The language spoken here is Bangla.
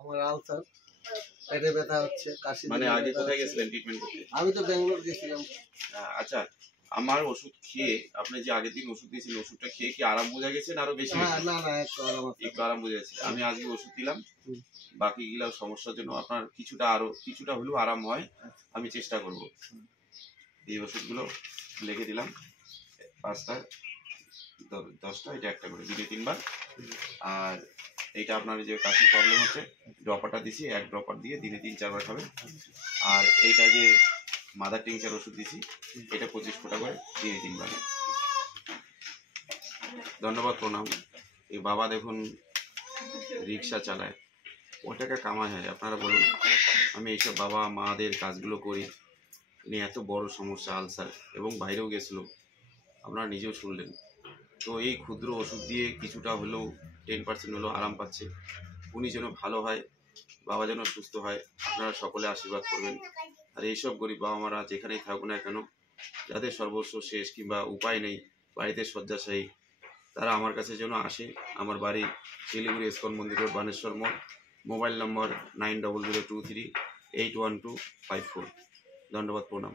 আমার আলসার, পেটে ব্যথা হচ্ছে, কাশি। মানে আগে কোথায় গেছিলেন ট্রিটমেন্ট করতে? আমি তো ব্যাঙ্গালোর গেছিলাম। আচ্ছা, আমার ওষুধ খেয়ে আপনি যে আগের দিন ওষুধ দিয়েছিলেন, ওষুধটা খেয়ে কি আরাম বোঝা গেছে না আরো বেশি? না না, একটু আরাম বোঝা গেছে। আমি আজকে ওষুধ দিলাম, বাকি গুলা সমস্যার জন্য আপনার কিছুটা হলেও আরাম হয়, আমি চেষ্টা করব। এই ওষুধগুলো লিখে দিলাম, 5টা 10টা, এটা একটা করে দিনে 3 বার। আর এইটা আপনার যে কাশির প্রবলেম হচ্ছে, ড্রপারটা দিছি, 1 ড্রপার দিয়ে দিনে 3-4 বার খাবেন। আর এইটা যে মাদার টিংচার ওষুধ দিছি, এটা 25 ফোঁটা করে দিনে 3 বার। ধন্যবাদ, প্রণাম। এই বাবা দেখুন রিক্সা চালায়, ও টাকা কামাই হয়। আপনারা বলুন, আমি এইসব বাবা মাদের কাজগুলো করি, ইনি এত বড় সমস্যা আলসার, এবং বাইরেও গেছিলো, আপনারা নিজেও শুনলেন। তো এই ক্ষুদ্র ওষুধ দিয়ে কিছুটা হলেও 10% হলেও আরাম পাচ্ছে। উনি যেন ভালো হয়, বাবা যেন সুস্থ হয়, আপনারা সকলে আশীর্বাদ করবেন। আর এইসব গরিব বাবা মারা যেখানেই থাকুক না কেন, যাদের সর্বস্ব শেষ কিংবা উপায় নেই, বাড়িতে শয্যাশায়ী, তারা আমার কাছে যেন আসে। আমার বাড়ি শিলিগুড়ি ইস্কন মন্দির রোড, বানেশ্বর মোড়। মোবাইল নম্বর 9002381254। ধন্যবাদ, প্রণাম।